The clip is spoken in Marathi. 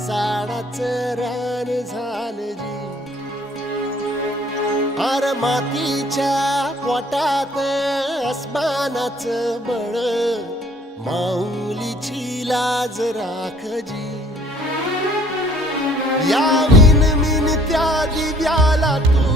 साडाचं रान झालं जी. अर मातीच्या पोटात अस्मानाचं बळ, माऊलीची लाज राखजी. या विनविनत्या दिव्याला तू